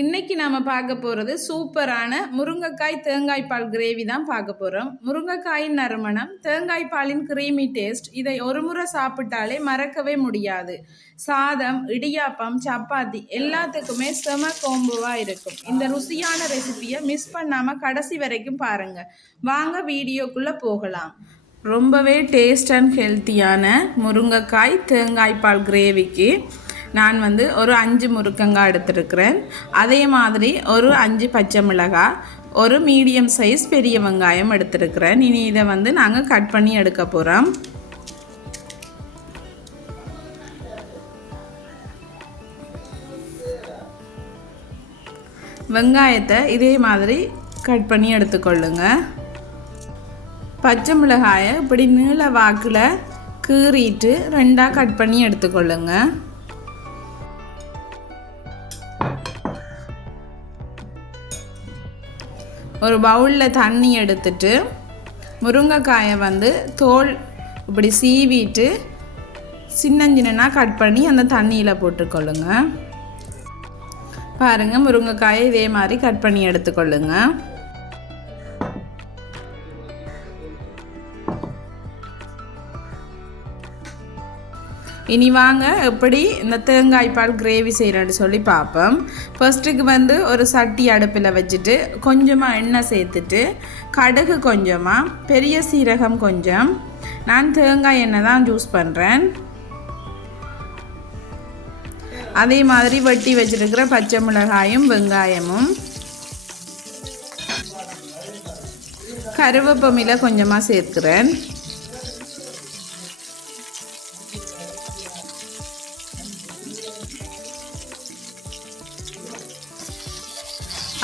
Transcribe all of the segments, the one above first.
இன்னைக்கு நாம பார்க்க போறது சூப்பரான முருங்கைக்காய் தேங்காய் பால் கிரேவி தான் பார்க்க போறோம். முருங்கைக்காயின் நறுமணம், தேங்காய் பாலின் கிரீமி டேஸ்ட், இதை ஒரு முறை சாப்பிட்டாலே மறக்கவே முடியாது. சாதம், இடியாப்பம், சப்பாத்தி எல்லாத்துக்குமே செம கோம்புவா இருக்கும். இந்த ருசியான ரெசிபியை மிஸ் பண்ணாம கடைசி வரைக்கும் பாருங்க. வாங்க வீடியோக்குள்ள போகலாம். ரொம்பவே டேஸ்ட் அண்ட் ஹெல்த்தியான முருங்கைக்காய் தேங்காய் பால் கிரேவிக்கு நான் ஒரு 5 முருங்கங்காய் எடுத்துருக்கிறேன். அதே மாதிரி ஒரு 5 பச்சை மிளகாய், ஒரு மீடியம் சைஸ் பெரிய வெங்காயம் எடுத்துருக்கிறேன். இனி இதை நாங்கள் கட் பண்ணி எடுக்க போகிறோம். வெங்காயத்தை இதே மாதிரி கட் பண்ணி எடுத்துக்கொள்ளுங்க. பச்சை மிளகாயை இப்படி நீள வாக்கில் கீறிட்டு 2ஆக கட் பண்ணி எடுத்துக்கொள்ளுங்க. ஒரு பவுலில் தண்ணி எடுத்துட்டு முருங்கைக்காயை தோல் இப்படி சீவிட்டு சின்ன கட் பண்ணி அந்த தண்ணியில் போட்டுக்கொள்ளுங்க. பாருங்கள், முருங்கைக்காயை இதே மாதிரி கட் பண்ணி எடுத்துக்கொள்ளுங்க. இனி வாங்க எப்படி இந்த தேங்காய் பால் கிரேவி செய்கிறேன்னு சொல்லி பார்ப்போம். ஃபர்ஸ்ட்டுக்கு ஒரு சட்டி அடுப்பில் வச்சுட்டு கொஞ்சமாக எண்ணெய் சேர்த்துட்டு கடுகு கொஞ்சமாக, பெரிய சீரகம் கொஞ்சம், நான் தேங்காய் எண்ணெய் தான் யூஸ் பண்ணுறேன். அதே மாதிரி வெட்டி வச்சுருக்கிற பச்சை மிளகாயும் வெங்காயமும், கருவேப்பிலை கொஞ்சமாக சேர்க்குறேன்.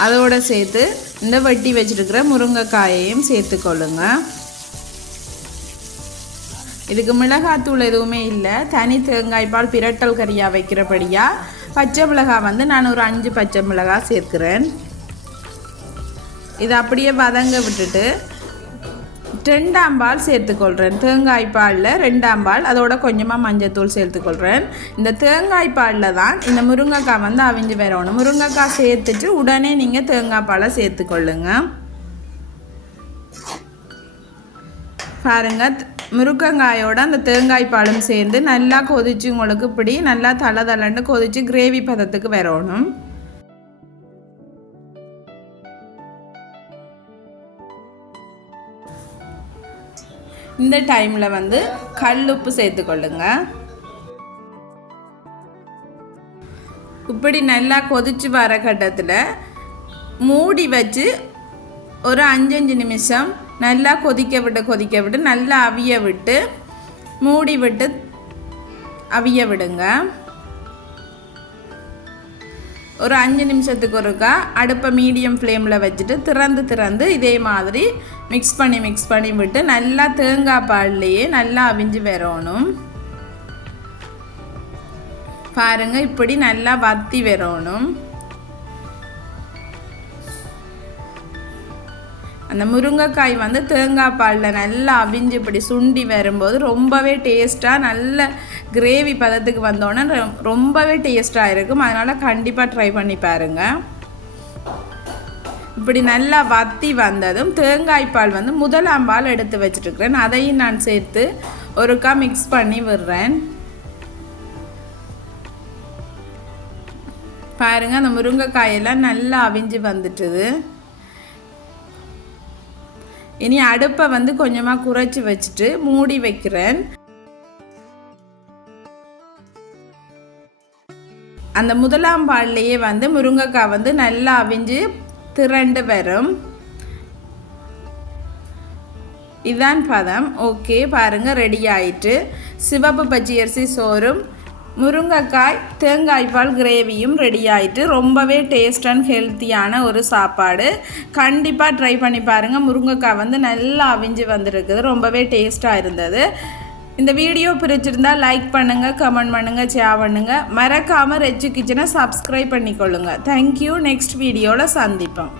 அதோடு சேர்த்து இந்த வெட்டி வச்சுருக்கிற முருங்கைக்காயையும் சேர்த்துக்கொள்ளுங்க. இதுக்கு மிளகாத்தூள் எதுவுமே இல்லை, தனி தேங்காய் பால் பிரட்டல் கறியாக வைக்கிறபடியாக பச்சை மிளகாய் நான் ஒரு 5 பச்சை மிளகாய் சேர்க்குறேன். இதை அப்படியே வதங்க விட்டுட்டு 2ஆம் பால் சேர்த்துக்கொள்கிறேன். தேங்காய் பாலில் 2ஆம் பால், அதோட கொஞ்சமாக மஞ்சத்தூள் சேர்த்துக்கொள்கிறேன். இந்த தேங்காய் பாலில் தான் இந்த முருங்கைக்காய் அவிஞ்சு வரணும். முருங்கைக்காய் சேர்த்துட்டு உடனே நீங்கள் தேங்காய் பாலை சேர்த்துக்கொள்ளுங்க. பாருங்கள், முருங்கைக்காயோட அந்த தேங்காய் பாலும் சேர்ந்து நல்லா கொதிச்சு உங்களுக்கு இப்படி நல்லா தளன்னு கொதிச்சு கிரேவி பதத்துக்கு வரணும். இந்த டைமில் கல்லுப்பு சேர்த்துக்கொள்ளுங்க. இப்படி நல்லா கொதிச்சு வர கட்டத்தில் மூடி வச்சு ஒரு 5 நிமிஷம் நல்லா கொதிக்க விட்டு நல்லா அவிய விட்டு மூடி விட்டு அவிய விடுங்க. ஒரு 5 நிமிஷத்துக்கு ஒருக்கா அடுப்பை மீடியம் ஃப்ளேமில் வச்சுட்டு திறந்து இதே மாதிரி மிக்ஸ் பண்ணி விட்டு நல்லா தேங்காய் பால்லையே நல்லா அவிஞ்சு வரணும். பாருங்கள், இப்படி நல்லா வத்தி வரணும். அந்த முருங்கைக்காய் தேங்காய் பாலில் நல்லா அவிஞ்சு இப்படி சுண்டி வரும்போது ரொம்பவே டேஸ்ட்டாக நல்ல கிரேவி பதத்துக்கு வந்தோடனே ரொம்பவே டேஸ்ட்டாக இருக்கும். அதனால் கண்டிப்பாக ட்ரை பண்ணி பாருங்கள். இப்படி நல்லா வத்தி வந்ததும் தேங்காய் பால் 1ஆம் பால் எடுத்து வச்சுட்டுருக்கிறேன். அதையும் நான் சேர்த்து ஒருக்கா மிக்ஸ் பண்ணி விடுறேன். பாருங்கள், அந்த முருங்கைக்காயெல்லாம் நல்லா அவிஞ்சு வந்துட்டுது. இனி அடுப்பை கொஞ்சமாக குறைச்சி வச்சுட்டு மூடி வைக்கிறேன். அந்த 1ஆம் பால்லையே முருங்கைக்காய் நல்லா அவிஞ்சு திரண்டு வரும். இதான் பதம். ஓகே, பாருங்கள், ரெடி ஆயிட்டு. சிவப்பு பச்சை அரிசி சோறும் முருங்கைக்காய் தேங்காய் பால் கிரேவியும் ரெடி ஆயிட்டு. ரொம்பவே டேஸ்ட் அண்ட் ஹெல்த்தியான ஒரு சாப்பாடு. கண்டிப்பாக ட்ரை பண்ணி பாருங்கள். முருங்கைக்காய் நல்லா அவிஞ்சு வந்திருக்குது. ரொம்பவே டேஸ்ட்டாக இருந்தது. இந்த வீடியோ பிடிச்சிருந்தால் லைக் பண்ணுங்கள், கமெண்ட் பண்ணுங்கள், ஷேர் பண்ணுங்கள். மறக்காமல் ரெச்சு கிச்சனை சப்ஸ்கிரைப் பண்ணிக்கொள்ளுங்கள். தேங்க்யூ. நெக்ஸ்ட் வீடியோவில் சந்திப்போம்.